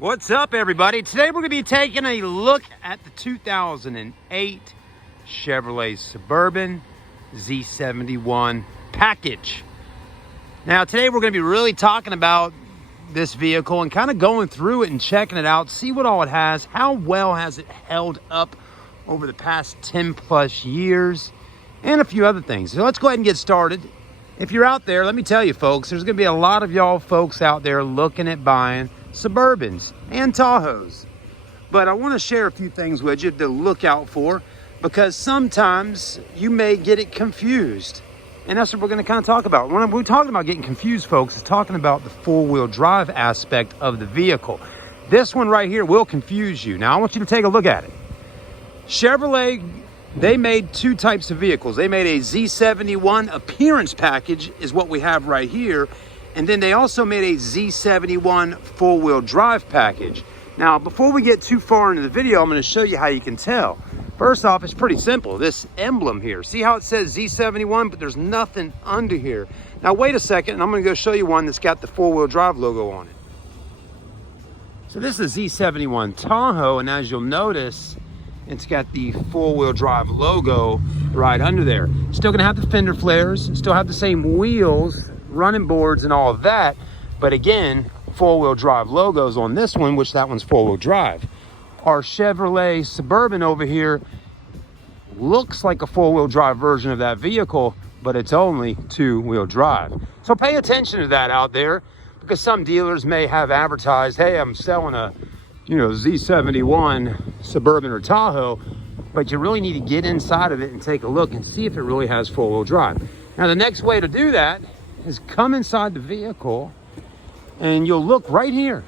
What's up, everybody? Today we're going to be taking a look at the 2008 Chevrolet Suburban Z71 Package. Now today we're going to be really talking about this vehicle and kind of going through it and checking it out, see what all it has, how well has it held up over the past 10 plus years, and a few other things. So let's go ahead and get started. If you're out there, let me tell you folks, there's going to be a lot of y'all folks out there looking at buying Suburbans and Tahoes. But I want to share a few things with you to look out for, because sometimes you may get it confused. And that's what we're going to kind of talk about. When we're talking about getting confused, folks, is talking about the four-wheel drive aspect of the vehicle. This one right here will confuse you. Now, I want you to take a look at it. Chevrolet, they made two types of vehicles. They made a Z71 appearance package, is what we have right here. And then they also made a Z71 four-wheel drive package. Now, before we get too far into the video, I'm going to show you how you can tell. First off, it's pretty simple. This emblem here, see how it says Z71, but there's nothing under here. Now, wait a second, and I'm going to go show you one that's got the four-wheel drive logo on it. So this is Z71 Tahoe, and as you'll notice, it's got the four-wheel drive logo right under there. Still going to have the fender flares, still have the same wheels, running boards and all of that, but again, four-wheel drive logos on this one, which that one's four-wheel drive. Our Chevrolet Suburban over here looks like a four-wheel drive version of that vehicle, but it's only two-wheel drive. So pay attention to that out there, because some dealers may have advertised, hey, I'm selling a Z71 Suburban or Tahoe, but you really need to get inside of it and take a look and see if it really has four-wheel drive. Now, the next way to do that is come inside the vehicle and you'll look right here.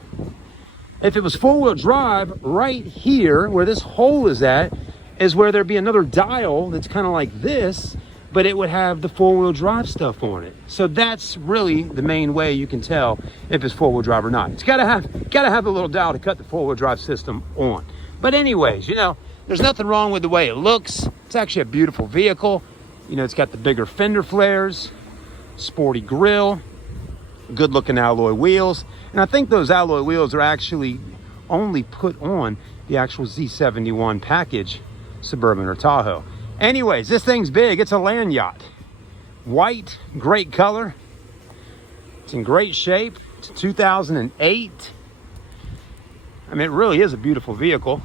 If it was four-wheel drive, right here where this hole is at is where there'd be another dial that's kind of like this, but it would have the four-wheel drive stuff on it. So that's really the main way you can tell if it's four-wheel drive or not. It's gotta have a little dial to cut the four-wheel drive system on. But anyways, there's nothing wrong with the way it looks. It's actually a beautiful vehicle. It's got the bigger fender flares, sporty grille, good looking alloy wheels. And I think those alloy wheels are actually only put on the actual Z71 Package Suburban or Tahoe. Anyways, this thing's big. It's a land yacht. White, great color. It's in great shape. It's 2008. I mean, it really is a beautiful vehicle.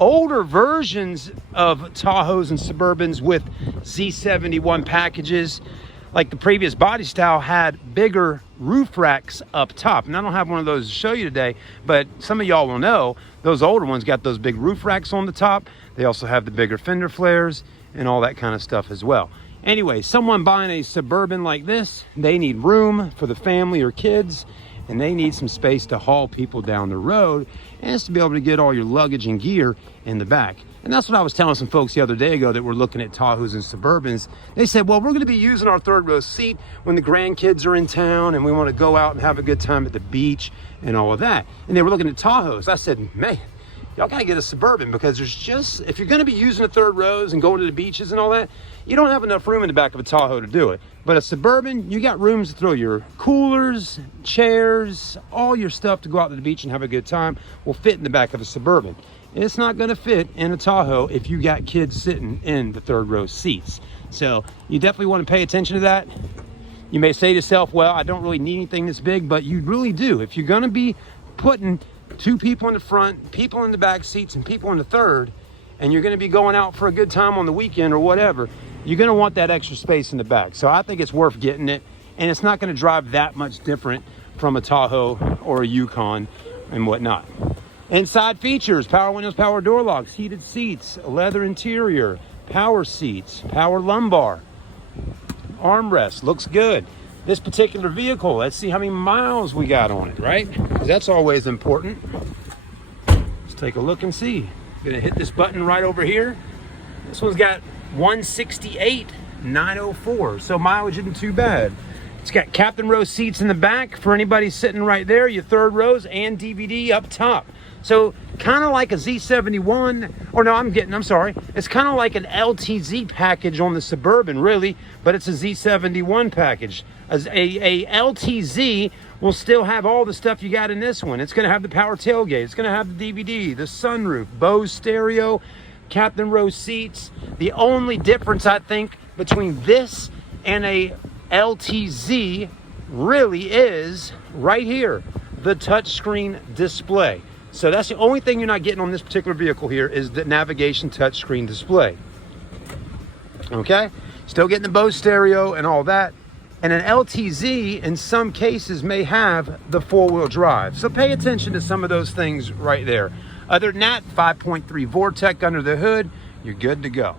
Older versions of Tahoes and Suburbans with Z71 packages, like the previous body style, had bigger roof racks up top. And I don't have one of those to show you today, but some of y'all will know those older ones got those big roof racks on the top. They also have the bigger fender flares and all that kind of stuff as well. Anyway, someone buying a Suburban like this, they need room for the family or kids, and they need some space to haul people down the road, and it's to be able to get all your luggage and gear in the back. And that's what I was telling some folks the other day ago that were looking at Tahoes and Suburbans. They said, well, we're going to be using our third row seat when the grandkids are in town and we want to go out and have a good time at the beach and all of that. And they were looking at Tahoes. I said, man, y'all got to get a Suburban, because if you're going to be using the third rows and going to the beaches and all that, you don't have enough room in the back of a Tahoe to do it. But a Suburban, you got rooms to throw your coolers, chairs, all your stuff to go out to the beach and have a good time will fit in the back of a Suburban. It's not going to fit in a Tahoe if you got kids sitting in the third row seats. So you definitely want to pay attention to that. You may say to yourself, well, I don't really need anything this big, but you really do. If you're going to be putting two people in the front, people in the back seats, and people in the third, and you're going to be going out for a good time on the weekend or whatever, you're going to want that extra space in the back. So I think it's worth getting it, and it's not going to drive that much different from a Tahoe or a Yukon and whatnot. Inside features: power windows, power door locks, heated seats, leather interior, power seats, power lumbar, armrest. Looks good. This particular vehicle, let's see how many miles we got on it, right? Because that's always important. Let's take a look and see. Gonna hit this button right over here. This one's got 168,904, so mileage isn't too bad. It's got captain row seats in the back for anybody sitting right there, your third rows, and DVD up top. So kind of like a Z71, or no, I'm sorry. It's kind of like an LTZ package on the Suburban, really, but it's a Z71 package. A LTZ will still have all the stuff you got in this one. It's going to have the power tailgate. It's going to have the DVD, the sunroof, Bose stereo, captain row seats. The only difference, I think, between this and a LTZ really is right here, the touchscreen display. So that's the only thing you're not getting on this particular vehicle here is the navigation touchscreen display. Okay, still getting the Bose stereo and all that. And an LTZ in some cases may have the 4-wheel drive. So pay attention to some of those things right there. Other than that, 5.3 Vortec under the hood, you're good to go.